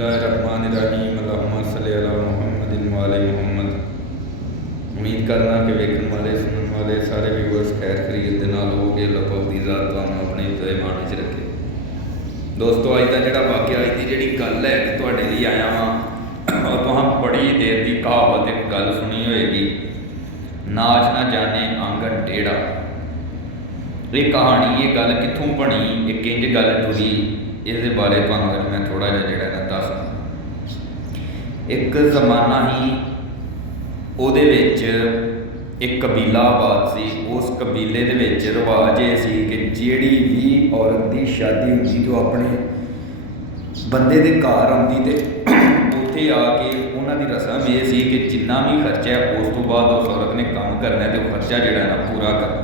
बिस्मिल्लाहिर्रहमानिर्रहीम अल्लाहुम्मा सल्लि अला मुहम्मदिन व आले मुहम्मद। उम्मीद करना कि वेखण वाले सुनने वाले सारे व्यूअर्स खैर खरीद के नाल हो के अल्लाह पाक दी ज़ात तुहानूं अपने ईमान च रखे। दोस्तों अज का जिहड़ा वाक़या अज की जिहड़ी गल है कि तुहाडे लई आया वां और तुहां बड़ी देर की कहावत एक गल सुनी होएगी, नाच ना जाने आंगन टेढ़ा। ये कहानी ये गल कित्थों बनी, ये किंज गल टुरी, इस बारे तुहानूं अज मैं थोड़ा जिहा जिहड़ा ना दसदा। एक जमाना ही ਉਹਦੇ ਵਿੱਚ एक कबीला आबाद सी। उस कबीले दे विच रिवाज ये सी कि जिहड़ी भी औरत की शादी हुंदी तो अपने बंदे दे घर आउंदी ते उत्थे आके उन्हां दी रसम ये सी कि जिन्ना भी खर्चा है उस तो बाद उस औरत ने काम करना है तो खर्चा जिहड़ा ना पूरा करना,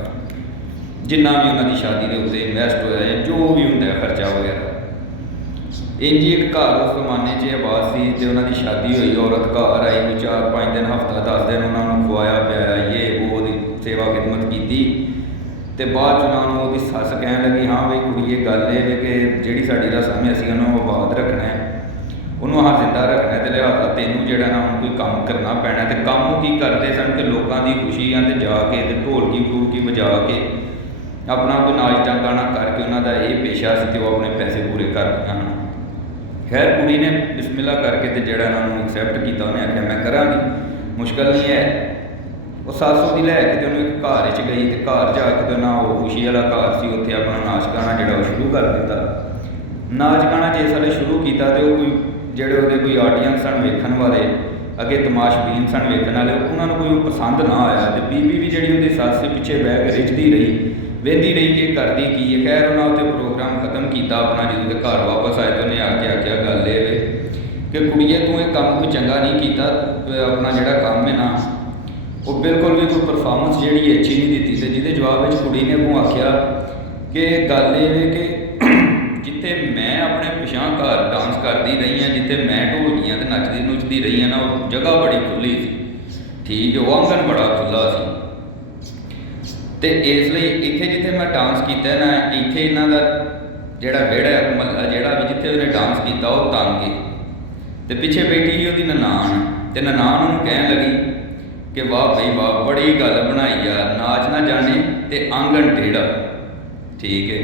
जिन्ना भी उन्हां दी शादी दे उत्ते इन्वैसट होया है जो भी हुंदा है खर्चा वगैरह। इंज ही एक घर उस जमाने च आबाद सी ते उन्हां दी शादी हुई, औरत घर आई, कोई 4-5 दिन हफ्ता 10 दिन उन्होंने खुआया पियाया, ये वो सेवा खिदमत की। तो बाद उन्होंने उसकी सस कह लगी, हाँ बई कुड़ी ये गल है कि जिहड़ी साडी रसम है असीं उन्होंने आबाद रखना है, उन्होंने अस जिंदा रखना है, तो लिहाजा तेनों जिहड़ा ना हुण कोई काम करना पैना। तो काम वो की करते सन कि लोगों की खुशियां ते जाके ते ढोलकी ढूलकी बजा के अपना कोई नाच गाना करके उन्हों का ये पेशा सी ते वो अपने पैसे पूरे करदियां हैं। खैर कुड़ी ने बिस्मिल्लाह करके तो जिहड़ा इन्होंने एक्सैप्ट किया, उन्हें आख्या मैं करांगी, मुश्किल नहीं है। वो सस उसकी लैके तो उन्होंने एक घर च गई, तो घर जाके तो ना वो खुशी वाला घर से उत्थे अपना नाच गाना जो शुरू कर दिता। नाच गाना जिस वेले शुरू किया तो कोई जोड़े वो कोई आडियंस सन वेखण वाले, अगे तमाशबीन सन वेखण वाले, उन्होंने कोई पसंद ना आया। तो बीबी भी जी उसकी सस से पिछे बह के रिझदी रही, वेंदी रही कि करती की है। खैर उन्होंने उत्ते प्रोग्राम खत्म किया अपना, जो घर वापस आए तो उन्हें आके आख्या गल ये कि कुड़िए तू एक काम कोई चंगा नहीं किया, अपना जोड़ा काम है ना वो बिल्कुल भी कोई परफॉर्मेंस जी अच्छी नहीं दी। तो जिहदे जवाब में कुड़ी ने अगों आख्या कि गल ये कि जिथे मैं अपने पिछां घर डांस करती रही हाँ, जिथे मैं ढोलकियां तो नचदी नुचदी रही हाँ ना, वो जगह बड़ी खुली सी, ठीक है, वो आंगन बड़ा खुला सी। तो इसलिए इत्थे जिथे मैं डांस किया ना, इत्थे इन्हां दा जिहड़ा विहड़ा है महला जिहड़ा भी जिथे उन्हें डांस किया वो तंग है। तो पिछे बैठी ही उसकी ननान, तो ननान उन्होंने कह लगी कि वाह बई वाह बड़ी गल बनाई आ, नाच ना जाने ते आंगन टेढ़ा। ठीक है,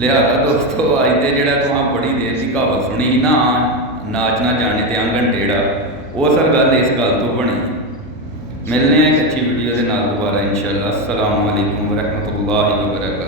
लिहाजा दोस्तों अज तो जिहड़ा तुहां बड़ी देर की कहावत सुनी ना, नाच ना जाने ते आंगन टेढ़ा, वो असल गल इस गल तो बनी। मिलने हैं एक अच्छी वीडियो के नाल दोबारा इंशाअल्लाह। अस्सलामु अलैकुम व रहमतुल्लाहि व बरकातहू।